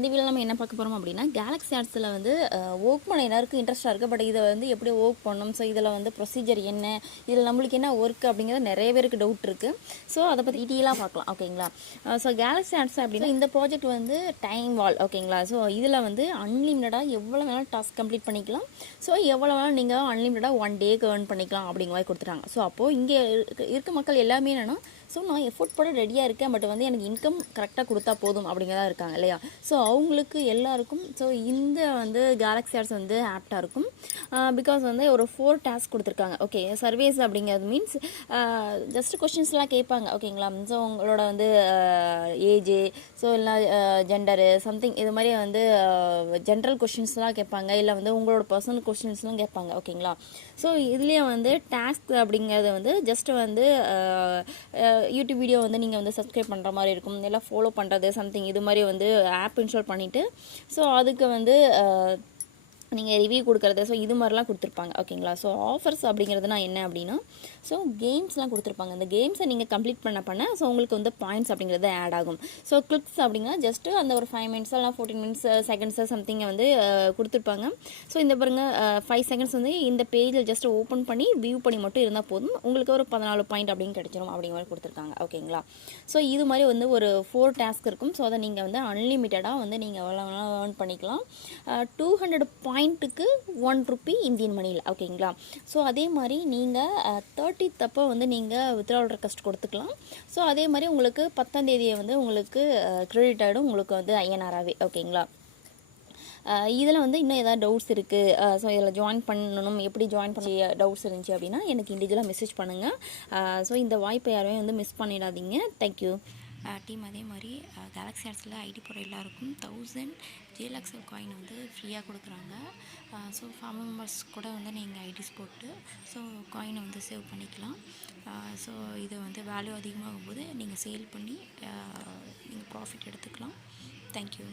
இந்த வீடியோவில் நம்ம என்ன பார்க்க போகிறோம் அப்படின்னா கேலக்ஸி ஆர்ட்ஸில் வந்து ஒர்க் பண்ண எல்லாருக்கும் இன்ட்ரெஸ்ட்டாக இருக்குது. பட் இதை வந்து எப்படி ஒர்க் பண்ணணும், ஸோ இதில் வந்து ப்ரொசீஜர் என்ன, இதில் நம்மளுக்கு என்ன ஒர்க் அப்படிங்கிறது நிறைய பேருக்கு டவுட் இருக்குது. ஸோ அதை பற்றி டீட்டெயிலாக பார்க்கலாம். ஓகேங்களா? ஸோ கேலக்ஸி ஆர்ட்ஸ் அப்படின்னா இந்த ப்ராஜெக்ட் வந்து டைம் வால். ஓகேங்களா? ஸோ இதில் வந்து அன்லிமிட்டடாக எவ்வளோ வேணாலும் டாஸ்க் கம்ப்ளீட் பண்ணிக்கலாம். ஸோ எவ்வளோ வேணாலும் நீங்கள் அன்லிமிட்டடாக 1 டேக்கு ஏர்ன் பண்ணிக்கலாம் அப்படிங்கிற மாதிரி கொடுத்துட்டாங்க. ஸோ அப்போது இங்கே இருக்க மக்கள் எல்லாமே என்னென்னா, ஸோ நான் எஃபோர்ட் போட ரெடியாக இருக்கேன், பட் வந்து எனக்கு இன்கம் கரெக்டாக கொடுத்தா போதும் அப்படிங்கிறதா இருக்காங்க இல்லையா? ஸோ அவங்களுக்கு எல்லாருக்கும் ஸோ இந்த வந்து கேலக்ஸி ஆர்ட்ஸ் வந்து ஆப்டாக இருக்கும். பிகாஸ் வந்து ஒரு 4 டாஸ்க் கொடுத்துருக்காங்க. ஓகே, சர்வேஸ் அப்படிங்கிறது மீன்ஸ் ஜஸ்ட் கொஷின்ஸ்லாம் கேட்பாங்க. ஓகேங்களா? ஸோ உங்களோட வந்து ஏஜு, ஸோ இல்லை ஜெண்டரு சம்திங் இது மாதிரி வந்து ஜென்ரல் கொஷின்ஸ்லாம் கேட்பாங்க, இல்லை வந்து உங்களோட பர்சனல் கொஷின்ஸ்லாம் கேட்பாங்க. ஓகேங்களா? ஸோ இதுலேயே வந்து டாஸ்க் அப்படிங்கிறது வந்து ஜஸ்ட் வந்து யூடியூப் வீடியோ வந்து நீங்கள் வந்து சப்ஸ்கிரைப் பண்ணுற மாதிரி இருக்கும், எல்லாம் ஃபாலோ பண்ணுறது சம்திங் இது மாதிரி வந்து ஆப் இன்ஸ்டால் பண்ணிவிட்டு ஸோ அதுக்கு வந்து நீங்கள் ரிவ்யூ கொடுக்குறது, ஸோ இது மாதிரிலாம் கொடுத்துருப்பாங்க. ஓகேங்களா? ஸோ ஆஃபர்ஸ் அப்படிங்கிறதுனா என்ன அப்படின்னா, ஸோ கேம்ஸ்லாம் கொடுத்துருப்பாங்க. அந்த கேம்ஸை நீங்கள் கம்ப்ளீட் பண்ண ஸோ உங்களுக்கு வந்து பாயிண்ட்ஸ் அப்படிங்கிறது ஆட் ஆகும். ஸோ கிளிப்ஸ் அப்படின்னா ஜஸ்ட்டு அந்த ஒரு 5 மினிட்ஸ் இல்லை 14 மினிட்ஸ் செகண்ட்ஸு சம்திங்கை வந்து கொடுத்துருப்பாங்க. ஸோ இந்த பாருங்கள் 5 செகண்ட்ஸ் வந்து இந்த பேஜில் ஜஸ்ட் ஓப்பன் பண்ணி வியூ பண்ணி மட்டும் இருந்தால் போதும், உங்களுக்கு ஒரு 14 பாயிண்ட் அப்படின்னு கிடைச்சிரும் அப்படிங்கிற மாதிரி கொடுத்துருக்காங்க. ஓகேங்களா? ஸோ இது மாதிரி வந்து ஒரு 4 டாஸ்க் இருக்கும். ஸோ அதை நீங்கள் வந்து அன்லிமிட்டடாக வந்து நீங்கள் எவ்வளோ வேணாலும் ஏர்ன் பண்ணிக்கலாம். 200 பாயிண்ட்டுக்கு 1 ரூபி இந்தியன் மணியில். ஓகேங்களா? ஸோ அதே மாதிரி நீங்கள் 30th அப்போ வந்து நீங்கள் வித்ட்ராவல் ரெக்வெஸ்ட் கொடுத்துக்கலாம். ஸோ அதே மாதிரி உங்களுக்கு 10ஆம் தேதியை வந்து உங்களுக்கு கிரெடிட் ஆகிடும், உங்களுக்கு வந்து ஐஎன்ஆராகவே. ஓகேங்களா? இதில் வந்து இன்னும் ஏதாவது டவுட்ஸ் இருக்குது, ஸோ இதில் ஜாயின் பண்ணணும், எப்படி ஜாயின் பண்ணி டவுட்ஸ் இருந்துச்சு அப்படின்னா எனக்கு இண்டிவிஜுவலாக மெசேஜ் பண்ணுங்கள். ஸோ இந்த வாய்ப்பை யாருமே வந்து மிஸ் பண்ணிடாதீங்க. Thank you team. அதே மாதிரி கேலக்ஸி ஆர்ட்ஸில் ஐடி போகிற எல்லாருக்கும் 1000 ஜேலக்ஸ் காயின் வந்து ஃப்ரீயாக கொடுக்குறாங்க. ஸோ ஃபேமிலி மெம்பர்ஸ் கூட வந்து நீங்கள் ஐடிஸ் போட்டு ஸோ காயினை வந்து சேவ் பண்ணிக்கலாம். ஸோ இது வந்து வேல்யூ அதிகமாகும் போது நீங்கள் சேல் பண்ணி நீங்கள் ப்ராஃபிட் எடுத்துக்கலாம். தேங்க்யூ.